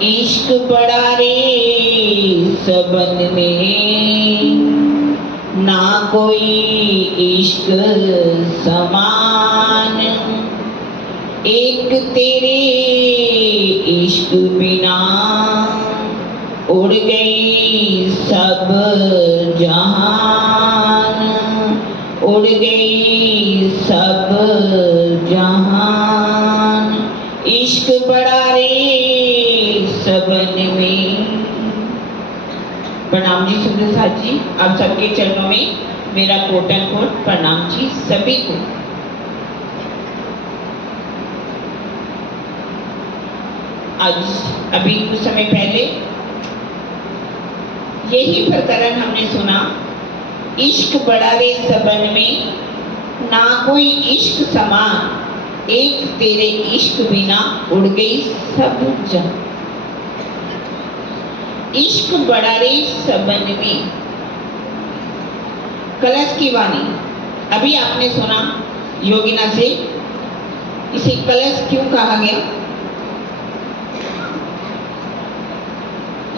इश्क बड़ा रे सबन में, ना कोई इश्क समान। एक तेरे इश्क बिना उड़ गई सब जहान, उड़ गई सब जहान। इश्क बड़ा रे सबन में। प्रणाम जी सुंदर साथ जी, आप सबके चरणों में मेरा कोटन कोट प्रणाम जी सभी को। आज अभी कुछ समय पहले यही प्रकरण हमने सुना, इश्क बड़ा रे सबन में, ना कोई इश्क समान। एक तेरे इश्क बिना उड़ गई सब जहां। इश्क बड़ा रे सबन में। कलश की वाणी अभी आपने सुना योगिना से, इसे कलश क्यों कहा गया।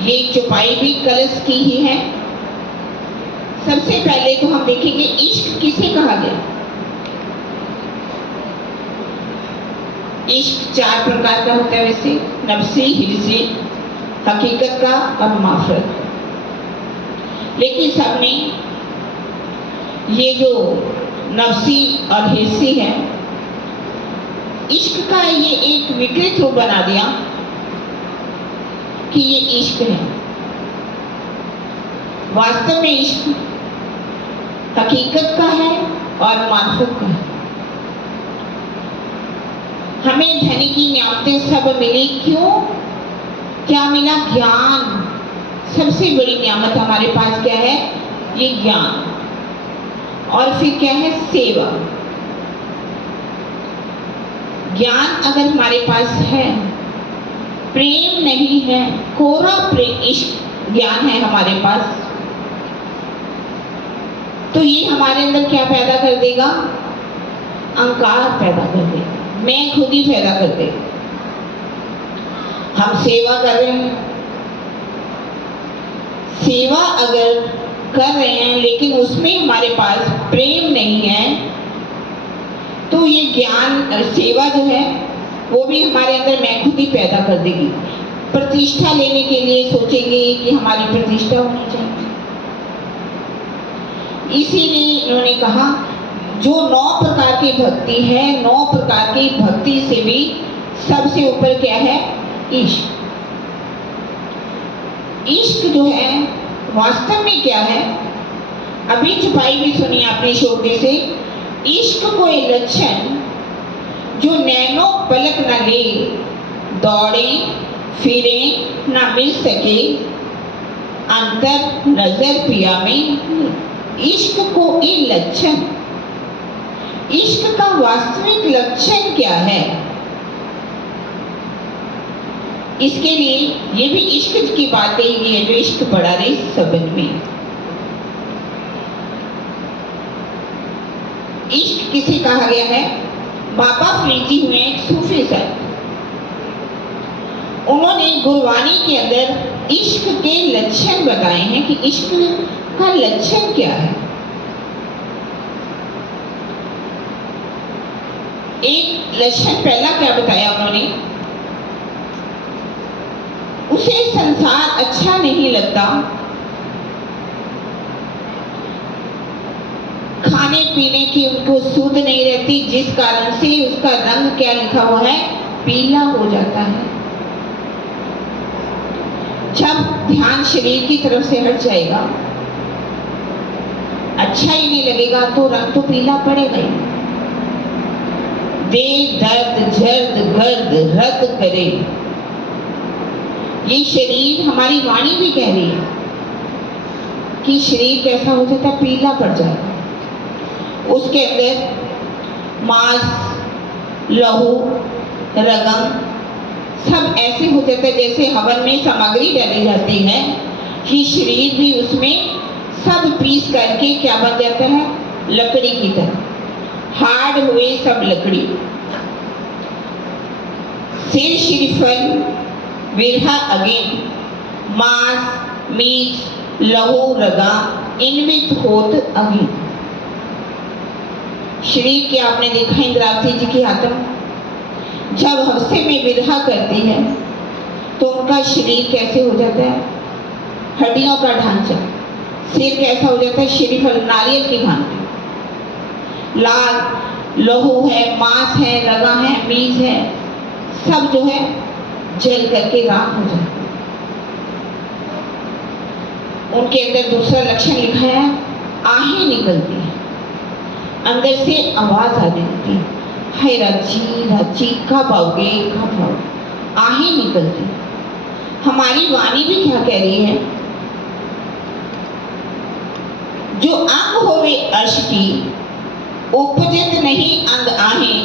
ये चौपाई भी कलश की ही है। सबसे पहले तो हम देखेंगे इश्क किसे कहा गया। इश्क चार प्रकार का होता है वैसे, नफ्सी, हिर्सी, हकीकत का और माफरत। लेकिन सबने ये जो नफ्सी और हिर्सी है, इश्क का ये एक विकृत रूप बना दिया कि ये इश्क है। वास्तव में इश्क हकीकत का है और मार्फत का है। हमें धन की नियामतें सब मिली, क्यों? क्या मिला? ज्ञान। सबसे बड़ी नियामत हमारे पास क्या है? ये ज्ञान। और फिर क्या है? सेवा। ज्ञान अगर हमारे पास है, प्रेम नहीं है, कोरा प्रेम इश्क ज्ञान है हमारे पास, तो ये हमारे अंदर क्या पैदा कर देगा? अहंकार पैदा कर देगा, मैं खुद ही पैदा कर देगा। हम सेवा कर रहे हैं, सेवा अगर कर रहे हैं लेकिन उसमें हमारे पास प्रेम नहीं है, तो ये ज्ञान सेवा जो है वो भी हमारे अंदर मैं खुद ही पैदा कर देगी। प्रतिष्ठा लेने के लिए सोचेंगे कि हमारी प्रतिष्ठा होनी चाहिए। इसीलिए इन्होंने कहा जो 9 प्रकार की भक्ति है, 9 प्रकार की भक्ति से भी सबसे ऊपर क्या है? इश्क। इश्क जो है वास्तव में क्या है? अभी छुपाई भी सुनी आपने शोभे से। इश्क कोई लक्षण जो नैनो पलक न ले, दौड़े फिरे न मिल सके, अंतर नजर पिया में। इश्क को ये लक्षण, इश्क का वास्तविक लक्षण क्या है? इसके लिए ये भी इश्क की बात कही गई है, जो इश्क बड़ा रे सबन में। इश्क किसे कहा गया है? बाबा फरीदी हुए एक सूफी संत, उन्होंने गुरबानी के अंदर इश्क के लक्षण बताए हैं कि इश्क का लक्षण क्या है। एक लक्षण पहला क्या बताया उन्होंने? उसे संसार अच्छा नहीं लगता, खाने पीने की उनको सूध नहीं रहती, जिस कारण से उसका रंग क्या लिखा हुआ है? पीला हो जाता है। जब ध्यान शरीर की तरफ से हट जाएगा, अच्छा ही नहीं लगेगा, तो रंग तो पीला पड़ेगा ही। दे दर्द जर्द गर्द रद करे, ये शरीर, हमारी वाणी भी कह रही है कि शरीर कैसा हो जाता है? पीला पड़ जाएगा। उसके अंदर मांस, लहू, रगम सब ऐसे हो जाता है जैसे हवन में सामग्री डाली जाती है, कि शरीर भी उसमें सब पीस करके क्या बन जाता है? लकड़ी की तरह हार्ड हुए सब लकड़ी। सिर श्रीफल विरहा अगेन, मांस, मीच, लहू, रगा, इनवित होत अगेन। शरीर के आपने देखा इंद्रावती जी की आत्मा जब हफ्ते में विरहा करती है तो उनका शरीर कैसे हो जाता है, हड्डियों का ढांचा, सिर कैसा हो जाता है, श्रीफल नारियल की भांति, लाल लहू है, मांस है, रगा है, मीज है, सब जो है जल करके राख हो जाता है। उनके अंदर दूसरा लक्षण लिखा है, आहें निकलती है, अंदर से आवाज आने लगती है, हाय राजी राजी कब आओगे कब आओगे, आहें निकलती है। हमारी वाणी भी क्या कह रही है, जो अंग होवे अर्श की, उपजत नहीं अंग आहें,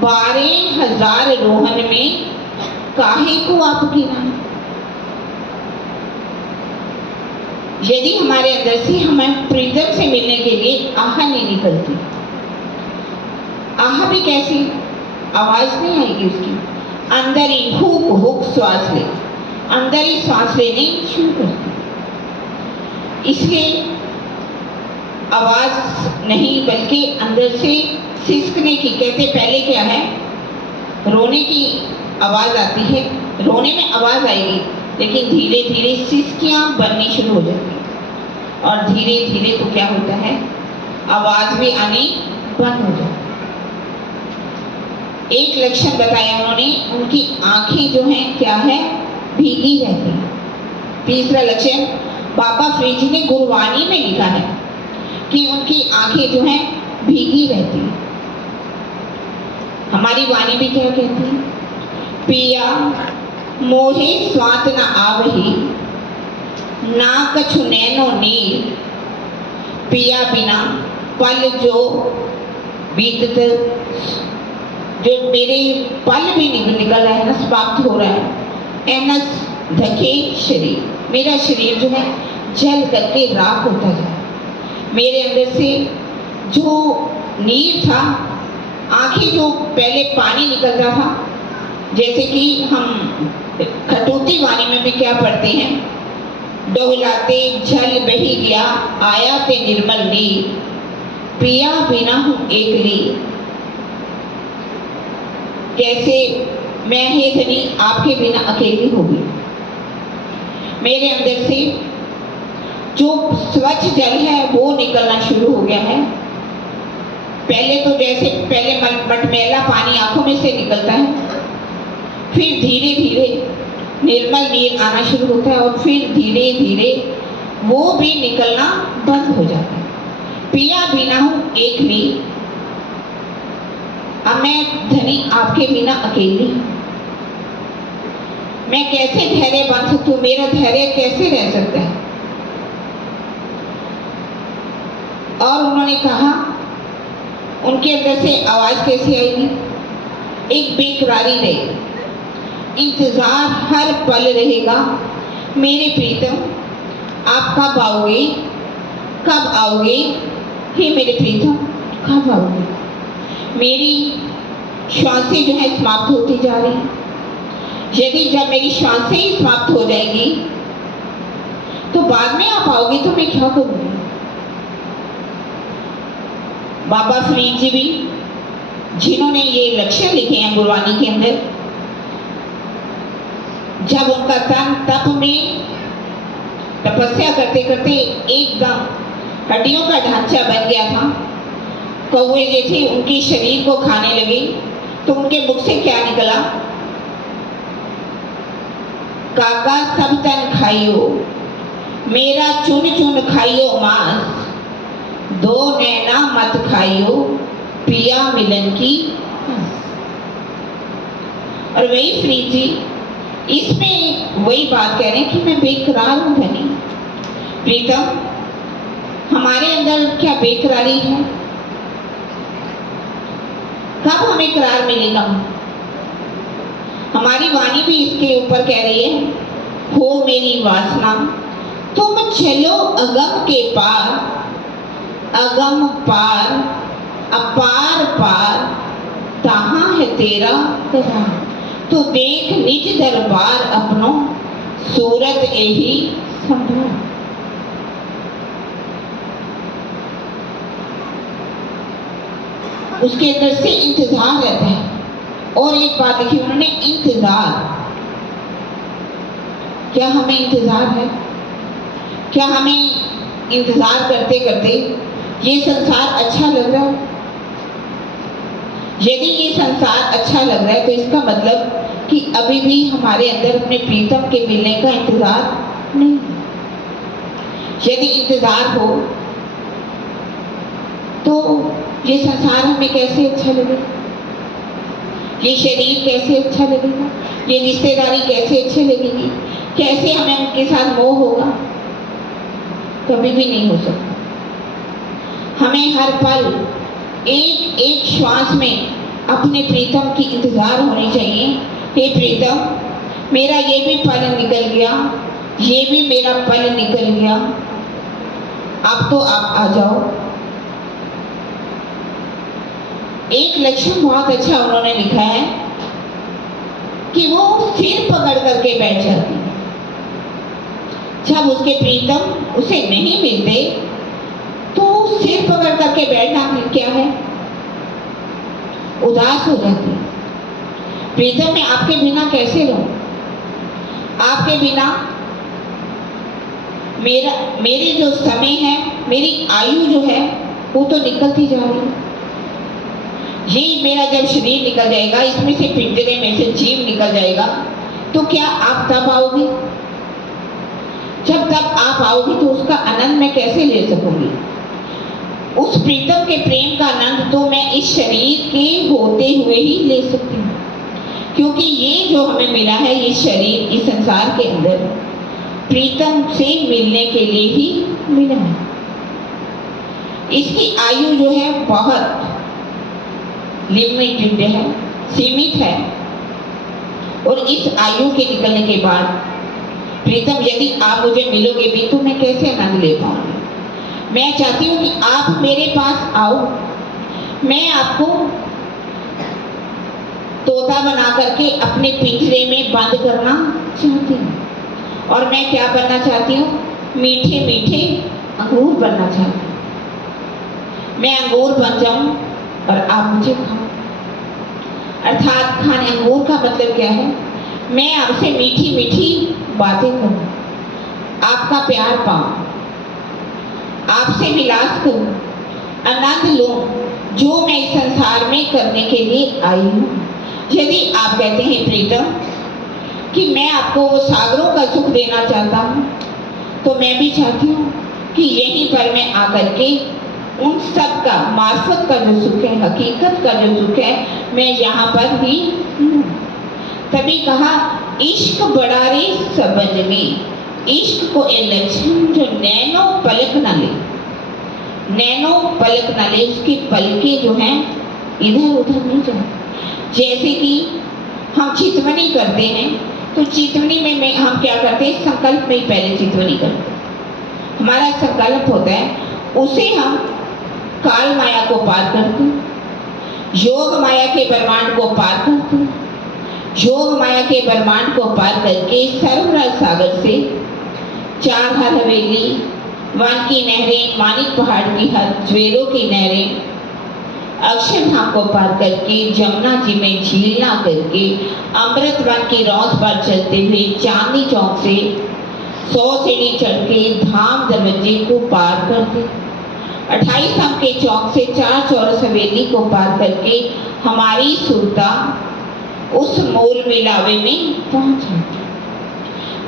12,000 रोहन में काहे को आप गिना। यदि हमारे अंदर से हमें प्रीतम से मिलने के लिए आह नहीं निकलती, आह भी कैसी, आवाज नहीं आएगी उसकी, अंदर ही हुक हुक श्वास ले, अंदर ही श्वास लेने शुरू करती, इसलिए आवाज नहीं बल्कि अंदर से सिसकने की, कहते पहले क्या है, रोने की आवाज आती है, रोने में आवाज आएगी लेकिन धीरे धीरे सिसकियां बननी शुरू हो जाती है और धीरे धीरे तो क्या होता है, आवाज भी आनी बंद हो जाती है। एक लक्षण बताया उन्होंने, उनकी आंखें जो हैं क्या है, भीगी रहती है। तीसरा लक्षण बाबा फरीद जी ने गुरबानी में लिखा है कि उनकी आंखें जो हैं भीगी रहती है। हमारी वाणी भी क्या कहती है, पिया मोहे स्वात न आवही, ना कछु नैनो नीर, पिया बिना पल जो बीतत, जो मेरे पल भी निकल रहा है ना, समाप्त हो रहा है, एनस ढके शरीर, मेरा शरीर जो है जल करके राख होता जाए, मेरे अंदर से जो नीर था, आंखें जो पहले पानी निकलता था, जैसे कि हम खटोती वाणी में भी क्या पढ़ते हैं, डोहलाते जल बही गया, आया ते निर्मल नीर, पिया बिना हूँ एकली, कैसे मैं हे धनी आपके बिना अकेली हो गई। मेरे अंदर से जो स्वच्छ जल है वो निकलना शुरू हो गया है। पहले तो जैसे पहले मटमैला पानी आंखों में से निकलता है, फिर धीरे धीरे निर्मल नीर आना शुरू होता है और फिर धीरे धीरे वो भी निकलना बंद हो जाता है। पिया बिना हूँ एकली, अब मैं धनी आपके बिना अकेली, मैं कैसे धैर्य बन सकती हूँ, मेरा धैर्य कैसे रह सकता है। और उन्होंने कहा उनके अंदर से आवाज कैसी आएगी, एक बेकरारी रहेगी, इंतजार हर पल रहेगा, मेरे प्रीतम आप कब आओगे कब आओगे, हे मेरे प्रीतम कब आओगे। मेरी श्वासें जो है समाप्त होती जा रही, यदि जब मेरी श्वासें ही समाप्त हो जाएंगी तो बाद में आप आओगे तो मैं क्या करूँगी। बाबा फरीद जी भी, जिन्होंने ये लक्षण लिखे हैं गुरबानी के अंदर, जब उनका तन तप में तपस्या करते करते एकदम हड्डियों का ढांचा बन गया था, कौवे जो थे उनके शरीर को खाने लगे, तो उनके मुख से क्या निकला, काका सब तन खाइयो, मेरा चुन चुन खाइयो मांस, दो नैना मत खाइयो, पिया मिलन की। और वही फरीद जी इसमें वही बात कह रहे हैं कि मैं बेकरार हूँ धनी। प्रीतम हमारे अंदर क्या बेकरारी है, कब हमें करार मिलेगा। हमारी वाणी भी इसके ऊपर कह रही है, हो मेरी वासना तुम चलो अगम के पार, अगम पार अपार पार, तहाँ है तेरा करार। तो देख निज दरबार अपनो सूरत यही संभाल। उसके अंदर से इंतजार रहता है। और एक बात लिखी उन्होंने, इंतजार। क्या हमें इंतजार है? क्या हमें इंतजार करते करते ये संसार अच्छा लग रहा है? यदि ये संसार अच्छा लग रहा है तो इसका मतलब कि अभी भी हमारे अंदर अपने प्रीतम के मिलने का इंतजार नहीं। यदि इंतजार हो तो ये संसार हमें कैसे अच्छा लगेगा? ये शरीर कैसे अच्छा लगेगा? ये रिश्तेदारी कैसे अच्छी लगेगी? कैसे हमें उनके साथ मोह होगा? कभी भी नहीं हो सकता। हमें हर पल एक एक श्वास में अपने प्रीतम की इंतजार होनी चाहिए। हे प्रीतम, मेरा ये भी पल निकल गया, ये भी मेरा पल निकल गया, अब तो आप आ जाओ। एक लक्षण बहुत अच्छा उन्होंने लिखा है कि वो सिर पकड़ करके बैठ जाती है। जब उसके प्रीतम उसे नहीं मिलते तो सिर पकड़ करके बैठना क्या है? उदास हो जाती है। प्रीतम, मैं आपके बिना कैसे रहूं? आपके बिना मेरे जो समय है, मेरी आयु जो है वो तो निकलती जा रही है। ये मेरा जब शरीर निकल जाएगा, इसमें से पिंजरे में से जीव निकल जाएगा, तो क्या आप तब आओगे? जब तक आप आओगी तो उसका आनंद मैं कैसे ले सकूंगी? उस प्रीतम के प्रेम का आनंद तो मैं इस शरीर के होते हुए ही ले सकती हूँ, क्योंकि ये जो हमें मिला है, ये शरीर इस संसार के अंदर प्रीतम से मिलने के लिए ही मिला है। इसकी आयु जो है बहुत लिमिटेड है, सीमित है। और इस आयु के निकलने के बाद प्रीतम, यदि आप मुझे मिलोगे भी तो मैं कैसे आनंद ले पाऊंगी? मैं चाहती हूँ कि आप मेरे पास आओ। मैं आपको तोता बना करके अपने पिंजरे में बंद करना चाहती हूँ। और मैं क्या बनना चाहती हूँ? मीठे मीठे अंगूर बनना चाहती हूँ। मैं अंगूर बन जाऊं और आप मुझे खाओ। अर्थात खाने अंगूर का मतलब क्या है? मैं आपसे मीठी मीठी बातें करूं, आपका प्यार पाऊं, आपसे विलास करूं, आनंद लूं, जो मैं इस संसार में करने के लिए आई हूं। यदि आप कहते हैं प्रीतम कि मैं आपको वो सागरों का सुख देना चाहता हूं, तो मैं भी चाहती हूं कि यहीं पर मैं आकर के उन सब का, मार्फत का जो सुख है, हकीकत का जो सुख है, मैं यहाँ पर ही हूँ। तभी कहा, इश्क बड़ा रे सबंध में, इश्क को ए लक्षण जो नैनो पलक न ले, नैनो पलक न ले, उसकी पलके जो हैं इधर उधर नहीं जाए। जैसे कि हम चितवनी करते हैं, तो चितवनी में हम क्या करते हैं? संकल्प में ही पहले चितवनी करते हैं। हमारा संकल्प होता है, उसे हम काल माया को पार करते हैं, योग माया के ब्रह्मांड को पार करते हैं, योग माया के ब्रह्मांड को पार करके सर्वराज सागर से चार हर हवेली, वन की नहरें, मानिक पहाड़ की हद, ज्वेरों की नहरें, अक्षरधाम को पार करके जमुना जी में झीलना करके अमृत वन की रौस पर चलते हुए चांदनी चौक से 100 सीढ़ी चढ़ के धाम दरवाजे को पार करके 28 धाम के चौक से 4 चौरस हवेली को पार करके हमारी सुरता उस मूल मिलावे में पहुंच जाती।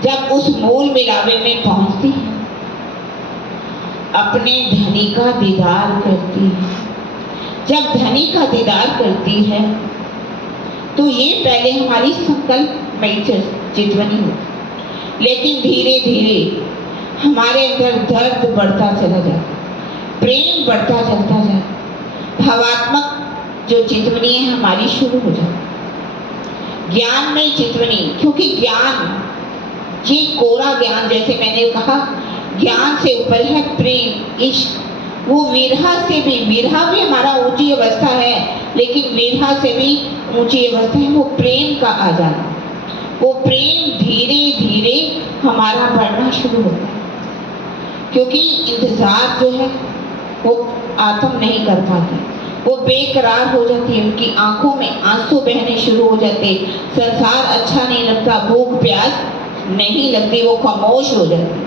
जब उस मूल मिलावे में पहुंचती है, अपने धनी का दीदार करती है। जब धनी का दीदार करती है तो ये पहले हमारी संकल्प में चितवनी होती, लेकिन धीरे धीरे हमारे अंदर दर्द बढ़ता चला जाता, प्रेम बढ़ता चलता जाता, भावात्मक जो चितवनी है हमारी शुरू हो जाती, ज्ञान में चितवनी। क्योंकि ज्ञान, ये कोरा ज्ञान, जैसे मैंने कहा, ज्ञान से ऊपर है प्रेम, इश्क। वो विरहा से भी, विरहा भी हमारा ऊंची अवस्था है, लेकिन विरहा से भी ऊंची अवस्था है वो प्रेम का आ जाना। वो प्रेम धीरे धीरे हमारा बढ़ना शुरू होता है, क्योंकि इंतजार जो है वो आत्म नहीं कर पाती, वो बेकरार हो जाती है, उनकी आंखों में आंसू बहने शुरू हो जाते, संसार अच्छा नहीं लगता, भूख प्यास नहीं लगती, वो खामोश हो जाती।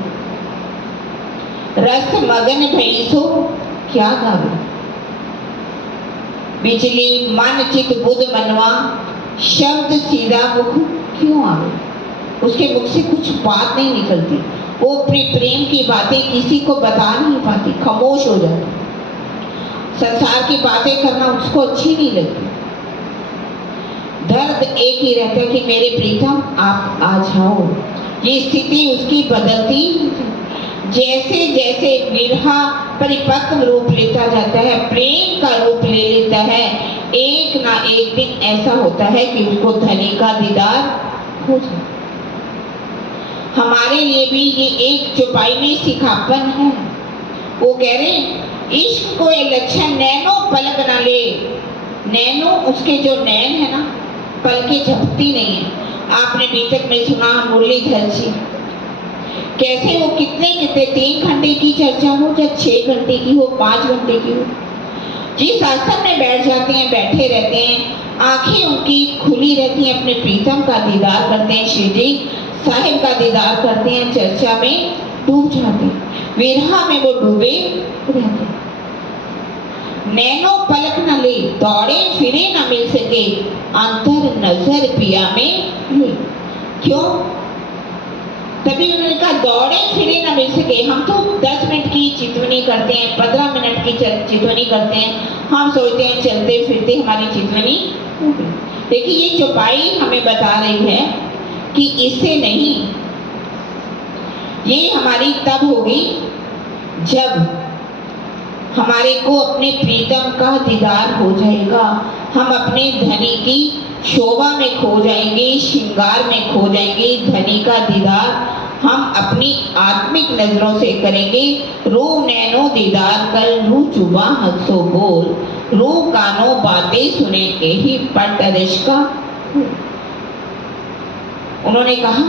रस मगन भई सो क्या गावे, बिजली मन चित बुध मनवा, शब्द सीधा मुख क्यों आवे। उसके मुख से कुछ बात नहीं निकलती, वो अपने प्रेम की बातें किसी को बता नहीं पाती, खामोश हो जाती, संसार की बातें करना उसको अच्छी नहीं लगती। दर्द एक ही रहता है कि मेरे प्रीतम आप आ जाओ। ये स्थिति उसकी बदलती जैसे जैसे विरहा परिपक्व रूप लेता जाता है, प्रेम का रूप ले लेता है, एक ना एक दिन ऐसा होता है कि उसको धनी का दीदार हो जाए। हमारे लिए भी ये एक चौपाई में सिखापन है। वो कह रहे इश्क को ये लक्षण नैनो पलक ना ले। नैनो उसके जो नैन है ना, पलके झपकती नहीं है। आपने बीतक में सुना मुरलीधर जी कैसे वो कितने 3 घंटे की चर्चा हो, चाहे 6 घंटे की हो, 5 घंटे की हो, जिस आसन में बैठ जाते हैं बैठे रहते हैं, आंखें उनकी खुली रहती हैं, अपने प्रीतम का दीदार करते हैं, श्री जी साहिब का दीदार करते हैं, चर्चा में डूब जाते हैं, विरहा में वो डूबे रहते हैं। नैनो पलक न ले, दौड़े फिरे न मिल सके, अंतर नजर पिया में ले। क्यों? तभी उन्होंने कहा दौड़े फिरे न मिल सके। हम तो 10 मिनट की चितवनी करते हैं, 15 मिनट की चितवनी करते हैं, हम सोचते हैं चलते फिरते हमारी चितवनी। देखिए ये चौपाई हमें बता रही है कि इससे नहीं, ये हमारी तब होगी जब हमारे को अपने प्रीतम का दीदार हो जाएगा, हम अपने धनी की शोभा में खो जाएंगे, श्रृंगार में खो जाएंगे। धनी का दीदार हम अपनी आत्मिक नजरों से करेंगे। रू नैनो दीदार कल, रू जुबा हंसो बोल, रू कानो बातें सुने यही पट अरिश का। उन्होंने कहा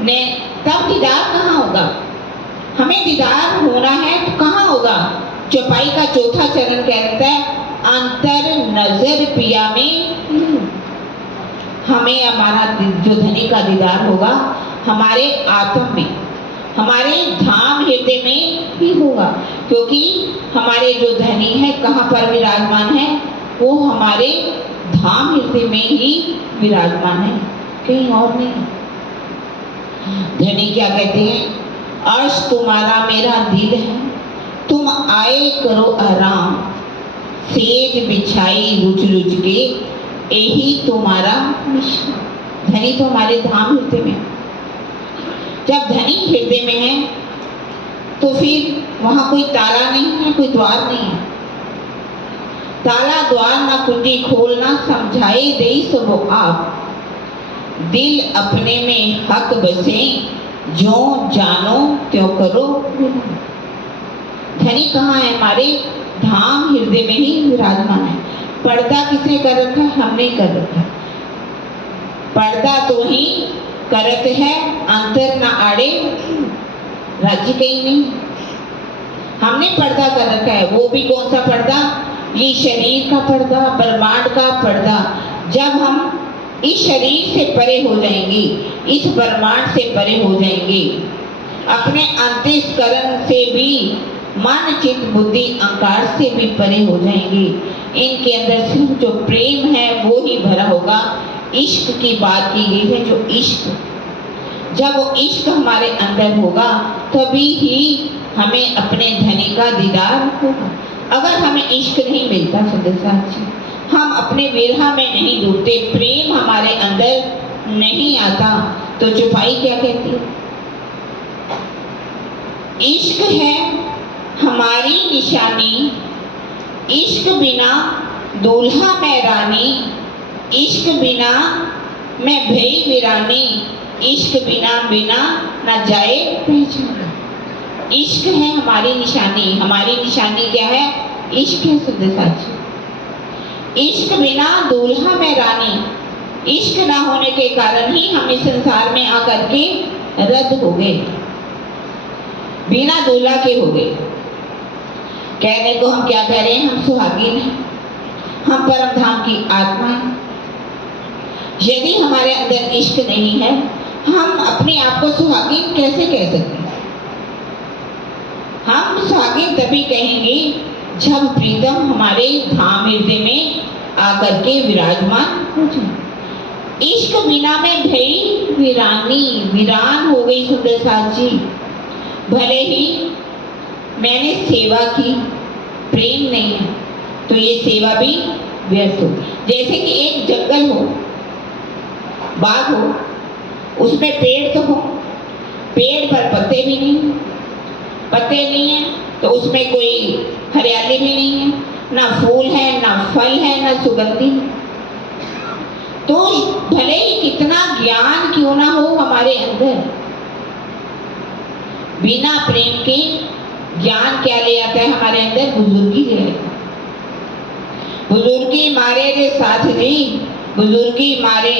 ने तब दीदार कहाँ होगा, हमें दीदार होना है तो कहाँ होगा। चौपाई का चौथा चरण कहता है अंतर नजर पिया में। हमें हमारा जो धनी का दीदार होगा हमारे आत्म में, हमारे धाम हृदय में ही होगा, क्योंकि हमारे जो धनी है कहाँ पर विराजमान है, वो हमारे धाम हृदय में ही विराजमान है, कहीं और नहीं। धनी क्या कहते हैं, अर्श तुम्हारा मेरा दिल है, तुम आए करो आराम, सेज बिछाई रुझ रुझ के यही तुम्हारा मिशन। धनी तो हमारे धाम हृदय में। जब धनी हृदय में है तो फिर वहां कोई ताला नहीं है, कोई द्वार नहीं है। ताला द्वार ना कुंजी खोलना, समझाए दे सब आप, दिल अपने में हक बसे, जो जानो त्यों करो। धनी कहाँ है, हमारे धाम हृदय में ही विराजमान है। पर्दा किसने कर रखा है, हमने कर रखा है। पर्दा तो ही करत है, अंतर न आड़े राज्य कहीं नहीं। हमने पर्दा कर रखा है, वो भी कौन सा पर्दा, ये शरीर का पर्दा, ब्रह्मांड का पर्दा। जब हम इस शरीर से परे हो जाएंगे, इस ब्रह्मांड से परे हो जाएंगे, अपने अंतःकरण से भी, मन चित्त बुद्धि अहंकार से भी परे हो जाएंगे, इनके अंदर सिर्फ जो प्रेम है वो ही भरा होगा। इश्क की बात की गई है, जो इश्क, जब वो इश्क हमारे अंदर होगा तभी ही हमें अपने धनी का दीदार होगा। अगर हमें इश्क नहीं मिलता सदस्य, हम अपने विरहा में नहीं डूबते, प्रेम हमारे अंदर नहीं आता, तो चौपाई क्या कहती है, इश्क है हमारी निशानी, इश्क बिना दूल्हा मैं रानी, इश्क बिना मैं भई वीरानी, इश्क बिना बिना न जाए पहचाना। इश्क है हमारी निशानी। हमारी निशानी क्या है, इश्क है सदस्य। इश्क बिना दूल्हा में रानी, इश्क ना होने के कारण ही हम इस संसार में आकर के रद्द हो गए, बिना दूल्हा के हो गए। कहने को हम क्या कह रहे हैं, हम सुहागिन हैं, हम परम धाम की आत्मा हैं। यदि हमारे अंदर इश्क नहीं है, हम अपने आप को सुहागिन कैसे कह सकते हैं? हम सुहागिन तभी कहेंगे जब प्रीतम हमारे धाम हृदय में आकर के विराजमान हो जाए। इश्क बिना में भई वीरानी, वीरान हो गई सुंदर साथ जी। भले ही मैंने सेवा की, प्रेम नहीं है तो ये सेवा भी व्यर्थ हो। जैसे कि एक जंगल हो, बाग हो, उसमें पेड़ तो हो, पेड़ पर पत्ते भी नहीं, पत्ते नहीं है तो उसमें कोई हरियाली भी नहीं है, ना फूल है, ना फल है, ना सुगंधी। तो भले ही कितना ज्ञान क्यों ना हो हमारे अंदर, बिना प्रेम के ज्ञान क्या ले आता है हमारे अंदर? बुजुर्गी ले आता है। बुजुर्गी मारे रे साथ जी, बुजुर्गी मारे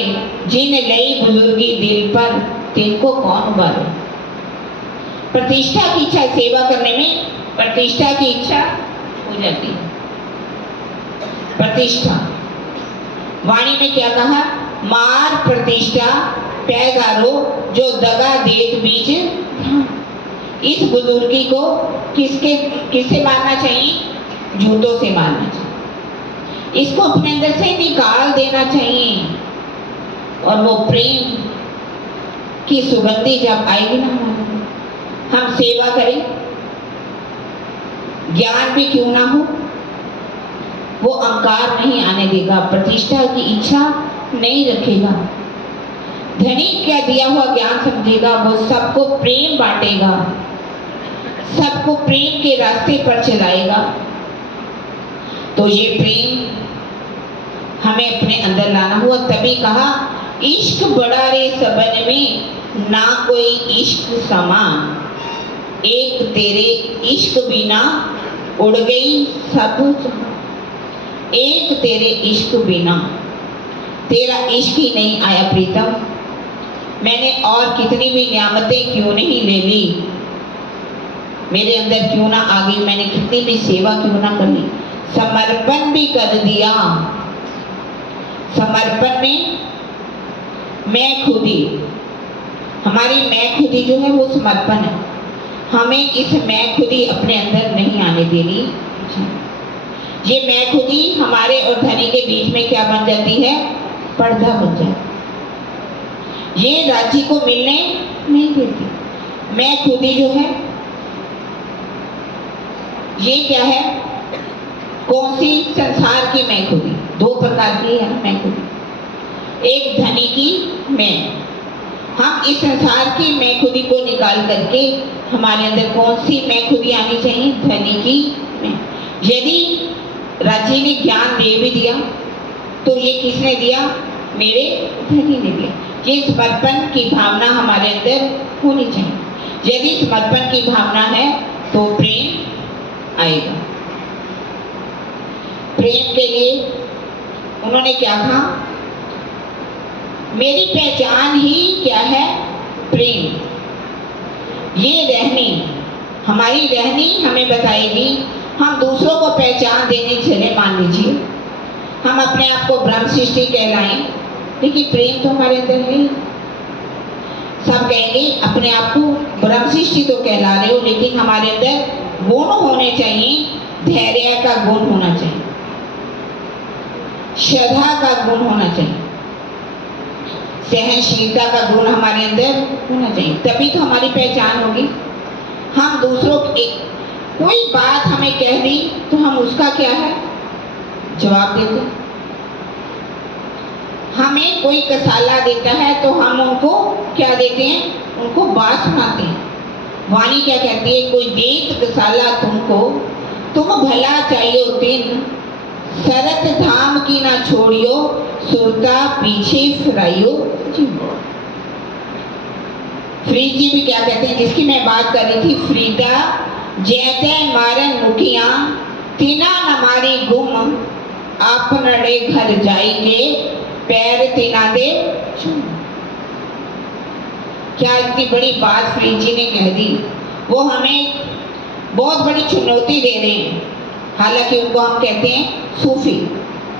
जिन लई बुजुर्गी दिल पर, तिनको कौन उबारे। प्रतिष्ठा की इच्छा, सेवा करने में प्रतिष्ठा की इच्छा हो जाती है। प्रतिष्ठा, वाणी में क्या कहा? मार प्रतिष्ठा पैगारो जो दगा देत बीच। इस बुजुर्गी को किससे मारना चाहिए? जूतों से मारना चाहिए। इसको अपने अंदर से निकाल देना चाहिए। और वो प्रेम की सुगंधी जब आएगी ना, हम सेवा करें, ज्ञान भी क्यों ना हो, वो अहंकार नहीं आने देगा, प्रतिष्ठा की इच्छा नहीं रखेगा, धनी क्या दिया हुआ ज्ञान समझेगा, वो सबको प्रेम बांटेगा, सबको प्रेम के रास्ते पर चलाएगा। तो ये प्रेम हमें अपने अंदर लाना हुआ। तभी कहा इश्क बड़ा रे सबन में, ना कोई इश्क समा, एक तेरे इश्क बिना उड़ गई सब जहां। एक तेरे इश्क बिना, तेरा इश्क ही नहीं आया प्रीतम, मैंने और कितनी भी नियामतें क्यों नहीं ले ली, मेरे अंदर क्यों ना आ गई, मैंने कितनी भी सेवा क्यों ना कर ली, समर्पण भी कर दिया। समर्पण में मैं खुदी, हमारी मैं खुदी जो है वो समर्पण है। हमें इस मैं खुदी अपने अंदर नहीं आने देनी। ये मैं खुदी हमारे और धनी के बीच में क्या बन जाती है? पर्दा बन जाती है। ये राजी को मिलने नहीं देती। मैं खुदी जो है ये क्या है? कौन सी? संसार की मैं खुदी। दो प्रकार की है मैं खुदी। एक धनी की मैं, हम इस संसार की मैं खुदी को निकाल करके हमारे अंदर कौन सी मैं खुदी आनी चाहिए? धनी की मैं। यदि राजी ने ज्ञान दे भी दिया तो ये किसने दिया? मेरे धनी ने दिया। ये समर्पण की भावना हमारे अंदर होनी चाहिए। यदि समर्पण की भावना है तो प्रेम आएगा। प्रेम के लिए उन्होंने क्या कहा? मेरी पहचान ही क्या है? प्रेम। ये रहनी, हमारी रहनी हमें बताएगी। हम दूसरों को पहचान देने चले, मान लीजिए हम अपने आप को ब्रह्म सृष्टि कहलाएं, लेकिन प्रेम तो हमारे अंदर है। सब कहेंगे अपने आप को ब्रह्म सृष्टि तो कहला रहे हो, लेकिन हमारे अंदर गुण होने चाहिए। धैर्य का गुण होना चाहिए, श्रद्धा का गुण होना चाहिए, सहनशीलता का गुण हमारे अंदर होना चाहिए, तभी तो हमारी पहचान होगी। हम दूसरों की कोई बात हमें कह दी तो हम उसका क्या है? जवाब देते हैं। हमें कोई कसाला देता है तो हम उनको क्या देते हैं? उनको बात सुनाते हैं। वाणी क्या कहती है? कोई देत कसाला तुमको, तुम भला चाहिए दिन, शरत धाम की ना छोड़ियो, सुरता पीछे फिराइयो। फ्रीद जी भी क्या कहते हैं, जिसकी मैं बात कर रही थी, फ्रीदा जैते मारन मुखिया, तीना न मारी गुम, आपनड़े घर जाई के पैर तिना दे चूम। क्या इतनी बड़ी बात फरीद जी ने कह दी। वो हमें बहुत बड़ी चुनौती दे रहे हैं। हालांकि उनको हम कहते हैं सूफी,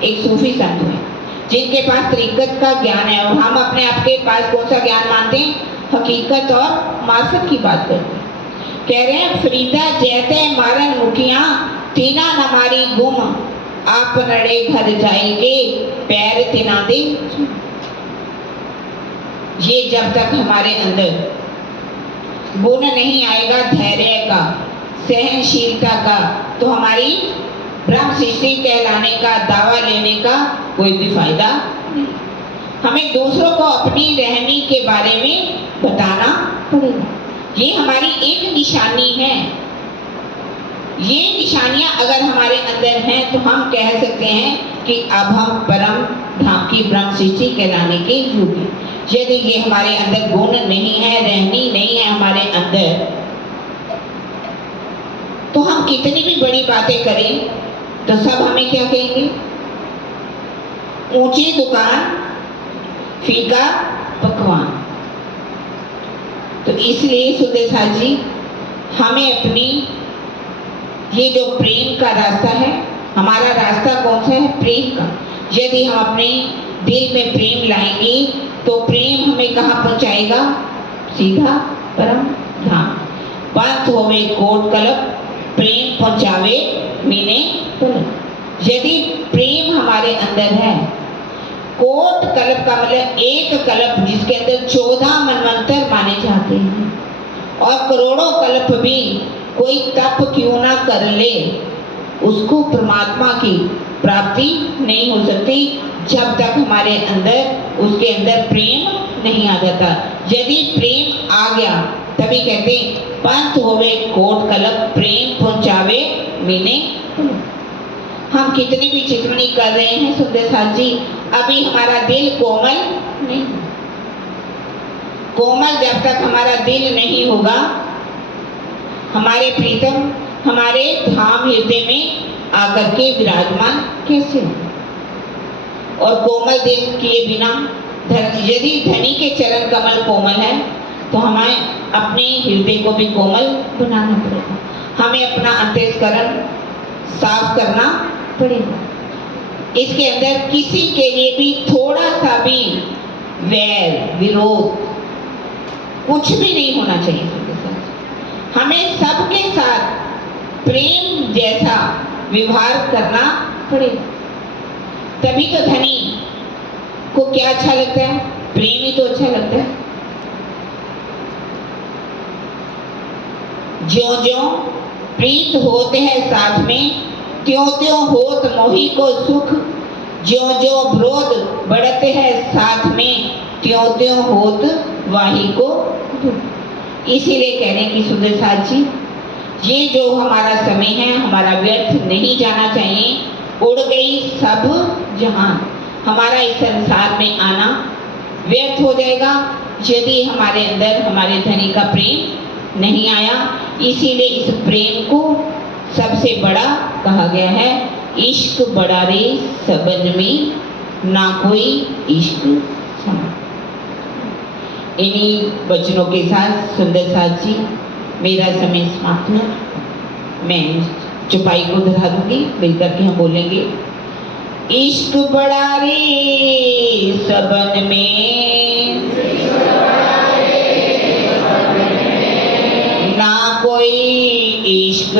एक सूफी संत है जिनके पास तरीकत का ज्ञान है, और हम अपने आपके पास कौन सा ज्ञान मानते हैं? हकीकत और मार्फत की बात करते हैं। कह रहे हैं फरीदा जैते मारन मुखिया तीना नमारी गुम, आप नड़े घर जाएंगे पैर तिना दे। ये जब तक हमारे अंदर गुण नहीं आएगा धैर्य का, सहनशीलता का, तो हमारी ब्रह्म सृष्टि कहलाने का दावा लेने का कोई भी फायदा नहीं। हमें दूसरों को अपनी रहमी के बारे में बताना पड़ेगा। ये हमारी एक निशानी है। ये निशानियां अगर हमारे अंदर हैं तो हम कह सकते हैं कि अब हम परम धाम की ब्रह्म सृष्टि कहलाने के योग्य हैं। यदि ये हमारे अंदर गुण नहीं है, रहनी नहीं है हमारे अंदर, तो हम कितनी भी बड़ी बातें करें तो सब हमें क्या कहेंगे? ऊंची दुकान फीका पकवान। तो इसलिए सुंदर साथ जी, हमें अपनी ये जो प्रेम का रास्ता है, हमारा रास्ता कौन सा है? प्रेम का। यदि हम अपने दिल में प्रेम लाएंगे तो प्रेम हमें कहाँ पहुंचाएगा? सीधा परम धाम। पंथ होवे कोट कलप, प्रेम पहुंचावे मीने तलप। यदि प्रेम हमारे अंदर है, कोट कल्प का मतलब एक कल्प जिसके अंदर 14 मनवंतर माने जाते हैं, और करोड़ों कल्प भी कोई तप क्यों ना कर ले, उसको परमात्मा की प्राप्ति नहीं हो सकती जब तक हमारे अंदर उसके अंदर प्रेम नहीं आ जाता। यदि प्रेम आ गया तभी कहते हैं पंथ होवे कोट कल्प, प्रेम पहुंचावे मीने। हम कितनी भी चितवनी कर रहे हैं सुंदर साथ जी, अभी हमारा दिल कोमल नहीं। कोमल जब तक हमारा दिल नहीं होगा, हमारे प्रीतम हमारे धाम हृदय में आकर के विराजमान कैसे हो? और कोमल दिल किए बिना यदि धनी के चरण कमल कोमल है तो हमें अपने हृदय को भी कोमल बनाना पड़ेगा। हमें अपना अंतःकरण साफ करना पड़ेगा। इसके अंदर किसी के लिए भी थोड़ा सा भी वैर विरोध कुछ भी नहीं होना चाहिए। हमें सबके साथ प्रेम जैसा व्यवहार करना पड़ेगा। तभी तो धनी को क्या अच्छा लगता है? प्रेम ही तो अच्छा लगता है। ज्यों ज्यों प्रीत होते हैं साथ में, त्यों त्यों होत मोही को सुख। ज्यों ज्यों विरोध बढ़ते हैं साथ में, त्यों त्यों होत वाही को दुख। इसीलिए कह रहे हैं कि सुंदर साथ जी, ये जो हमारा समय है हमारा व्यर्थ नहीं जाना चाहिए। उड़ गई सब जहान, हमारा इस संसार में आना व्यर्थ हो जाएगा यदि हमारे अंदर हमारे धनी का प्रेम नहीं आया। इसीलिए इस प्रेम को सबसे बड़ा कहा गया है। इश्क बड़ा रे सबन में, ना कोई इश्क समा। इन्हीं वचनों के साथ सुंदर साथ जी, मेरा समय समाप्त हुआ। मैं चुपाई को दोहरा दूंगी, मिलकर के हम बोलेंगे। इश्क बड़ा रे सबन में, ना कोई इश्क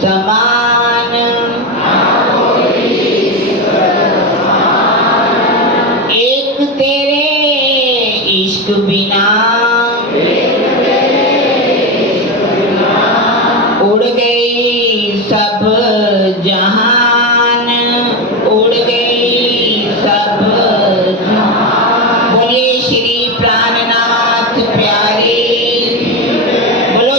समान। एक तेरे इश्क भी